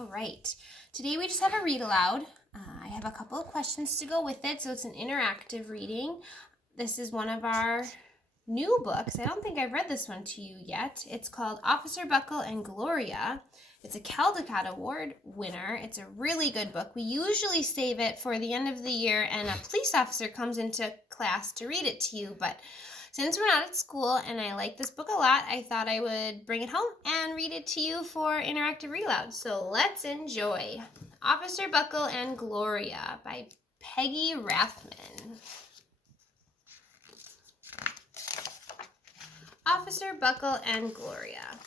All right. Today we just have a read aloud. I have a couple of questions to go with it, so it's an interactive reading. This is one of our new books. I don't think I've read this one to you yet. It's called Officer Buckle and Gloria. It's a Caldecott Award winner. It's a really good book. We usually save it for the end of the year and a police officer comes into class to read it to you, but since we're not at school and I like this book a lot, I thought I would bring it home and read it to you for interactive read aloud. So let's enjoy Officer Buckle and Gloria by Peggy Rathman. Officer Buckle and Gloria.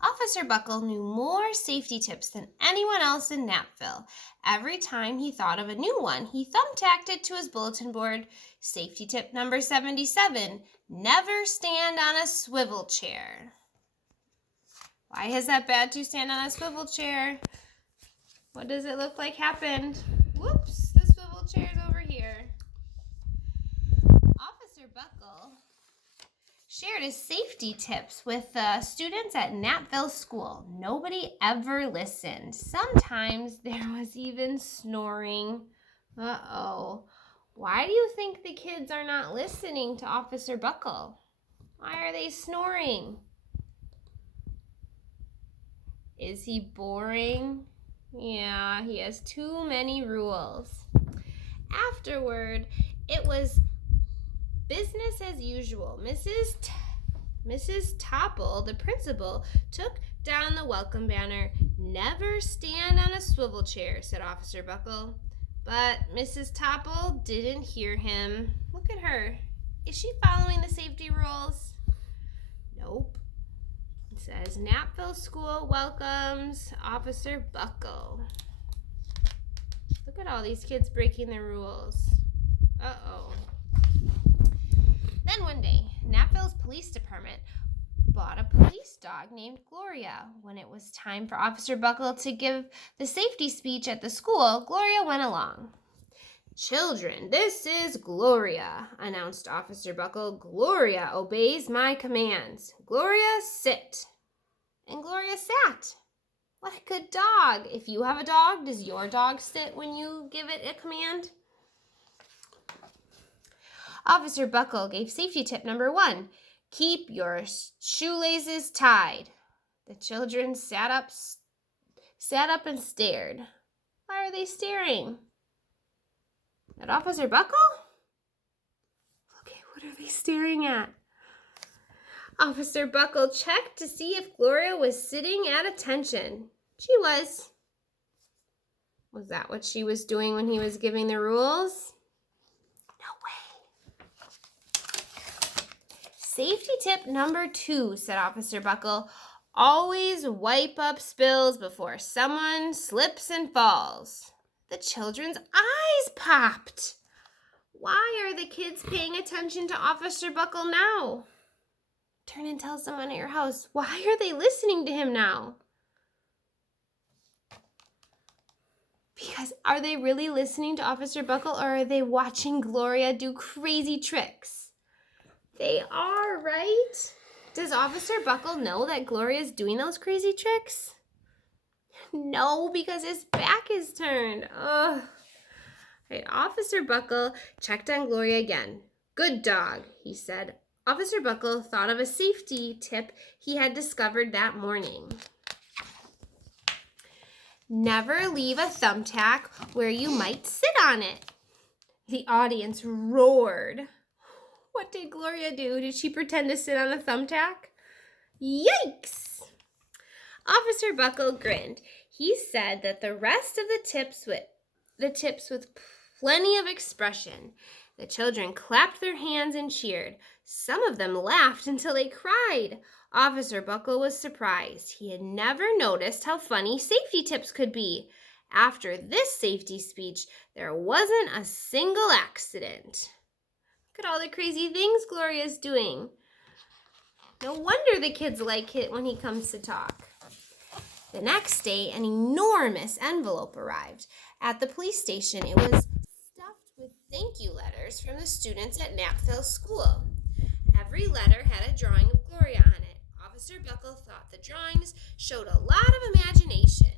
Officer Buckle knew more safety tips than anyone else in Knappville. Every time he thought of a new one, he thumbtacked it to his bulletin board. Safety tip number 77, never stand on a swivel chair. Why is that bad to stand on a swivel chair? What does it look like happened? Whoops, the swivel chair's over here. Officer Buckle shared his safety tips with students at Knappville School. Nobody ever listened. Sometimes there was even snoring. Uh-oh. Why do you think the kids are not listening to Officer Buckle? Why are they snoring? Is he boring? Yeah, he has too many rules. Afterward, it was business as usual. Mrs. Topple, the principal, took down the welcome banner. Never stand on a swivel chair, said Officer Buckle. But Mrs. Topple didn't hear him. Look at her. Is she following the safety rules? Nope. It says, Knappville School welcomes Officer Buckle. Look at all these kids breaking the rules. Uh-oh. Then one day, Knappville's police department bought a police dog named Gloria. When it was time for Officer Buckle to give the safety speech at the school, Gloria went along. Children, this is Gloria, announced Officer Buckle. Gloria obeys my commands. Gloria, sit. And Gloria sat. What a good dog. If you have a dog, does your dog sit when you give it a command? Officer Buckle gave safety tip number 1. Keep your shoelaces tied. The children sat up and stared. Why are they staring? At Officer Buckle? Okay, what are they staring at? Officer Buckle checked to see if Gloria was sitting at attention. She was. Was that what she was doing when he was giving the rules? Safety tip number 2, said Officer Buckle. Always wipe up spills before someone slips and falls. The children's eyes popped. Why are the kids paying attention to Officer Buckle now? Turn and tell someone at your house. Why are they listening to him now? Because are they really listening to Officer Buckle or are they watching Gloria do crazy tricks? They are, right? Does Officer Buckle know that Gloria's doing those crazy tricks? No, because his back is turned. Ugh. Right, Officer Buckle checked on Gloria again. Good dog, he said. Officer Buckle thought of a safety tip he had discovered that morning. Never leave a thumbtack where you might sit on it. The audience roared. What did Gloria do? Did she pretend to sit on a thumbtack? Yikes! Officer Buckle grinned. He said that the rest of the tips with plenty of expression. The children clapped their hands and cheered. Some of them laughed until they cried. Officer Buckle was surprised. He had never noticed how funny safety tips could be. After this safety speech, there wasn't a single accident. Look at all the crazy things Gloria's doing. No wonder the kids like it when he comes to talk. The next day, an enormous envelope arrived. At the police station, it was stuffed with thank you letters from the students at Knappville School. Every letter had a drawing of Gloria on it. Officer Buckle thought the drawings showed a lot of imagination.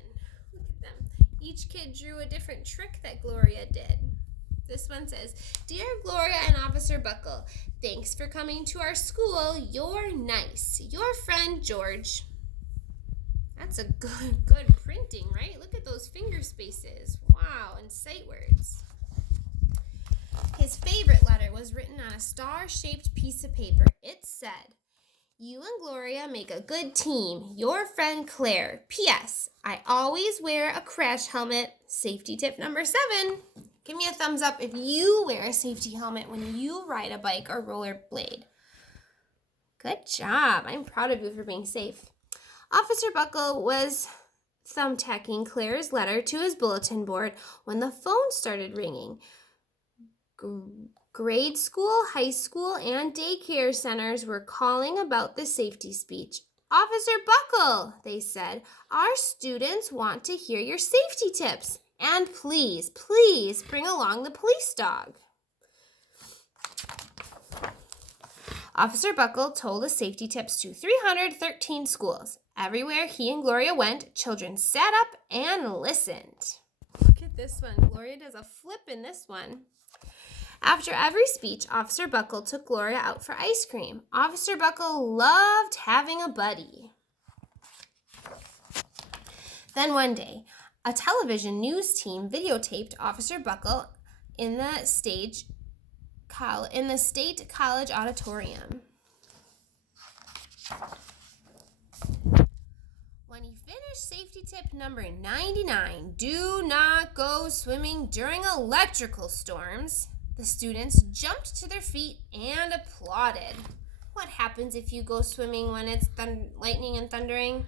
Each kid drew a different trick that Gloria did. This one says, "Dear Gloria and Officer Buckle, thanks for coming to our school. You're nice. Your friend George." That's a good printing, right? Look at those finger spaces. Wow, and sight words. His favorite letter was written on a star-shaped piece of paper. It said, "You and Gloria make a good team. Your friend Claire. P.S. I always wear a crash helmet. Safety tip number 7. Give me a thumbs up if you wear a safety helmet when you ride a bike or rollerblade. Good job. I'm proud of you for being safe. Officer Buckle was thumbtacking Claire's letter to his bulletin board when the phone started ringing. Grade school, high school, and daycare centers were calling about the safety speech. "Officer Buckle," they said, "our students want to hear your safety tips. And please bring along the police dog." Officer Buckle told the safety tips to 313 schools. Everywhere he and Gloria went, children sat up and listened. Look at this one. Gloria does a flip in this one. After every speech, Officer Buckle took Gloria out for ice cream. Officer Buckle loved having a buddy. Then one day, a television news team videotaped Officer Buckle in the State College auditorium. When he finished safety tip number 99, "Do not go swimming during electrical storms," the students jumped to their feet and applauded. What happens if you go swimming when it's lightning and thundering?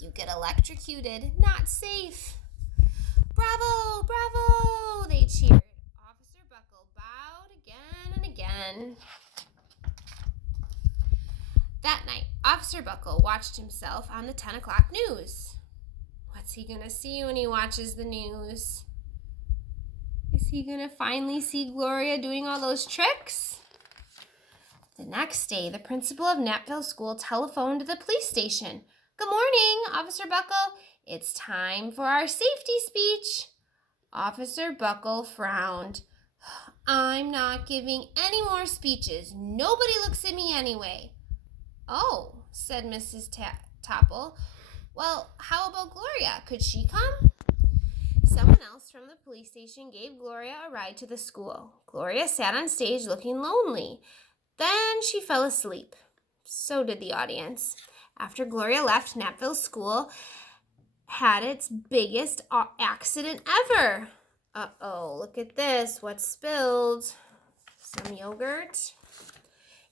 You get electrocuted. Not safe. "Bravo, bravo," they cheered. Officer Buckle bowed again and again. That night, Officer Buckle watched himself on the 10 o'clock news. What's he going to see when he watches the news? Is he going to finally see Gloria doing all those tricks? The next day, the principal of Knapville School telephoned to the police station. "Good morning, Officer Buckle. It's time for our safety speech." Officer Buckle frowned. "I'm not giving any more speeches. Nobody looks at me anyway." "Oh," said Mrs. Topple. "Well, how about Gloria? Could she come?" Someone else from the police station gave Gloria a ride to the school. Gloria sat on stage looking lonely. Then she fell asleep. So did the audience. After Gloria left, Knapville School had its biggest accident ever. Uh-oh, look at this. What's spilled? Some yogurt.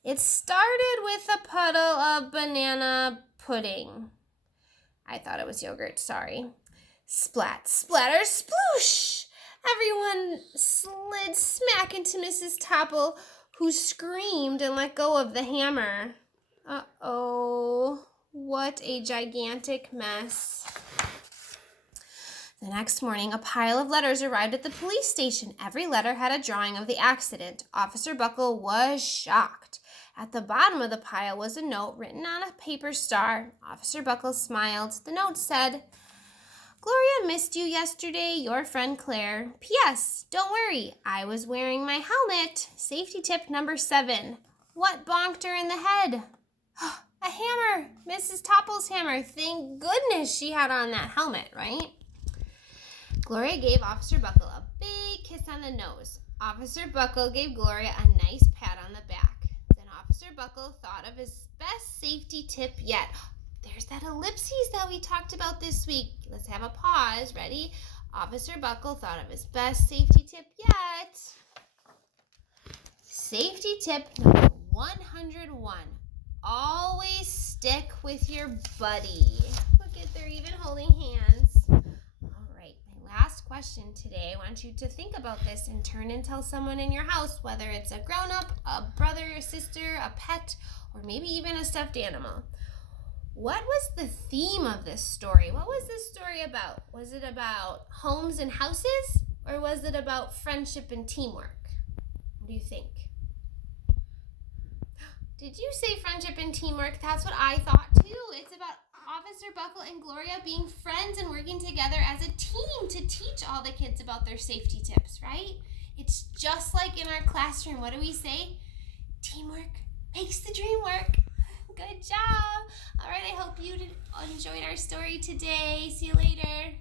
It started with a puddle of banana pudding. I thought it was yogurt, sorry. Splat, splatter, sploosh! Everyone slid smack into Mrs. Topple, who screamed and let go of the hammer. Uh-oh, what a gigantic mess. The next morning, a pile of letters arrived at the police station. Every letter had a drawing of the accident. Officer Buckle was shocked. At the bottom of the pile was a note written on a paper star. Officer Buckle smiled. The note said, "Gloria missed you yesterday, your friend Claire. P.S. Don't worry, I was wearing my helmet. Safety tip number 7. What bonked her in the head?" A hammer, Mrs. Topple's hammer. Thank goodness she had on that helmet, right? Gloria gave Officer Buckle a big kiss on the nose. Officer Buckle gave Gloria a nice pat on the back. Then Officer Buckle thought of his best safety tip yet. There's that ellipses that we talked about this week. Let's have a pause. Ready? Officer Buckle thought of his best safety tip yet. Safety tip number 101. Always stick with your buddy. Look at, they're even holding hands. All right, my last question today. I want you to think about this and turn and tell someone in your house, whether it's a grown-up, a brother, a sister, a pet, or maybe even a stuffed animal. What was the theme of this story? What was this story about? Was it about homes and houses, or was it about friendship and teamwork? What do you think? Did you say friendship and teamwork? That's what I thought too. It's about Officer Buckle and Gloria being friends and working together as a team to teach all the kids about their safety tips, right? It's just like in our classroom. What do we say? Teamwork makes the dream work. Good job. All right, I hope you enjoyed our story today. See you later.